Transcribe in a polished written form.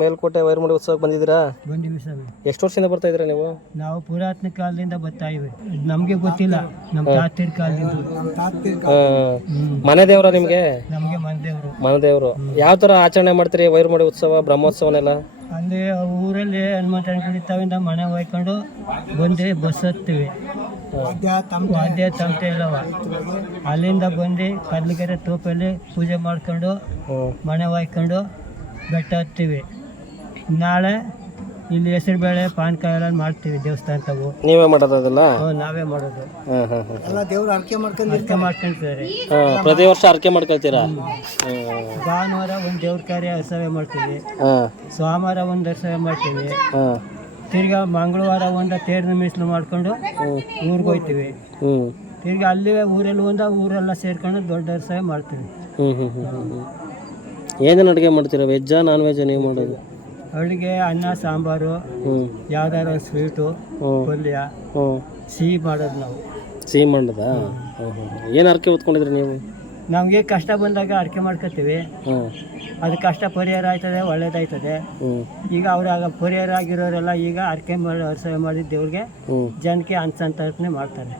ಮೇಲ್ಕೋಟೆ ವೈರಮುಡಿ ಉತ್ಸವಕ್ಕೆ ಬಂದಿದ್ದೀರಾ? ಬಂದಿವಿ ಸ್ವಾಮಿ. ಎಷ್ಟು ವರ್ಷದಿಂದ ಬರ್ತಾ ಇದ್ದೀರಾ ನೀವು? ನಾವು ಪುರಾತನ ಕಾಲದಿಂದ ಬರ್ತಾ ಇವೆ. ನಮಗೆ ಗೊತ್ತಿಲ್ಲ, ನಮ್ಮ ತಾತಿರ ಕಾಲದಿಂದ. ಮನೆ ದೇವರ ನಿಮಗೆ? ನಮಗೆ ಮನೆದೇವರು. ಮನೆ ದೇವರು. ಯಾವ ಥರ ಆಚರಣೆ ಮಾಡ್ತೀರಿ ವೈರಮುಡಿ ಉತ್ಸವ ಬ್ರಹ್ಮೋತ್ಸವನೆಲ್ಲ? ಅಲ್ಲಿ ಊರಲ್ಲಿ ಹನುಮಂತನ ಕುಡಿತಾವಿಂದ ಮನೆ ಹೋಯ್ಕೊಂಡು ಬಂದು ಬಸ್ ಹತ್ತೀವಿ. ವಾದ್ಯ ತಮಟೆ ಎಲ್ಲವ ಅಲ್ಲಿಂದ ಬಂದು ಕಡ್ಲಿಗೆರೆ ತೋಪಲ್ಲಿ ಪೂಜೆ ಮಾಡ್ಕೊಂಡು ಮನೆ ಹೋಯ್ಕೊಂಡು ಬೆಟ್ಟ ಹತ್ತೀವಿ. ನಾಳೆ ಇಲ್ಲಿ ಹೆಸರು ಬೇಳೆ ಪಾನಕ ಎಲ್ಲ ಮಾಡ್ತೀವಿ ದೇವಸ್ಥಾನದವು. ನೀವೇ ಮಾಡೋದು ಅದೆಲ್ಲ? ನಾವೇ ಮಾಡೋದು. ಎಲ್ಲ ದೇವ್ರು ಅರ್ಕೆ ಮಾಡ್ಕೊಂತಾರೆ. ಪ್ರತಿ ವರ್ಷ ಅರ್ಕೆ ಮಾಡ್ಕೊಳ್ತೀರಾ? ಭಾನುವಾರ ಒಂದು ದೇವ್ರ ಕಾರ್ಯ ಹಸವೆ ಮಾಡ್ತೀವಿ, ಸೋಮವಾರ ಒಂದು ಹಸವೆ ಮಾಡ್ತೀವಿ, ತಿರ್ಗಾ ಮಂಗಳವಾರ ಒಂದು ತೇರಿನ ಮೀಸಲು ಮಾಡ್ಕೊಂಡು ಊರಿಗೆ ಹೋಗ್ತೀವಿ. ತಿರ್ಗಾ ಅಲ್ಲಿ ಊರಲ್ಲಿ ಊರೆಲ್ಲ ಸೇರ್ಕೊಂಡು ದೊಡ್ಡ ಹಸವೆ ಮಾಡ್ತೀವಿ. ಏನೇನು ಅಡುಗೆ ಮಾಡ್ತೀರಾ? ವೆಜ್ಜಾ ನಾನ್ ವೆಜ್ಜಾ ನೀವು ಮಾಡೋದು? ಅಡುಗೆ ಅನ್ನ ಸಾಂಬಾರು, ಯಾವ್ದಾರ ಒಂದು ಸ್ವೀಟು, ಪಲ್ಯ, ಸಿಹಿ ಮಾಡೋದು ನಾವು. ಸಿಹಿ ಮಾಡೋದ? ಏನು ಅರ್ಕೆ ಹೊತ್ಕೊಂಡಿದ್ರಿ ನೀವು? ನಮಗೆ ಕಷ್ಟ ಬಂದಾಗ ಅಡಿಕೆ ಮಾಡ್ಕೊತೀವಿ. ಅದು ಕಷ್ಟ ಪರಿಹಾರ ಆಯ್ತದೆ, ಒಳ್ಳೇದಾಯ್ತದೆ. ಈಗ ಅವ್ರಾಗ ಪರಿಹಾರ ಆಗಿರೋರೆಲ್ಲ ಈಗ ಅಡಿಕೆ ಮಾಡಿ ಹರಸೆ ಮಾಡಿ ದೇವ್ರಿಗೆ ಜನಕ್ಕೆ ಅನ್ಸಂತರ್ಪಣೆ ಮಾಡ್ತಾರೆ.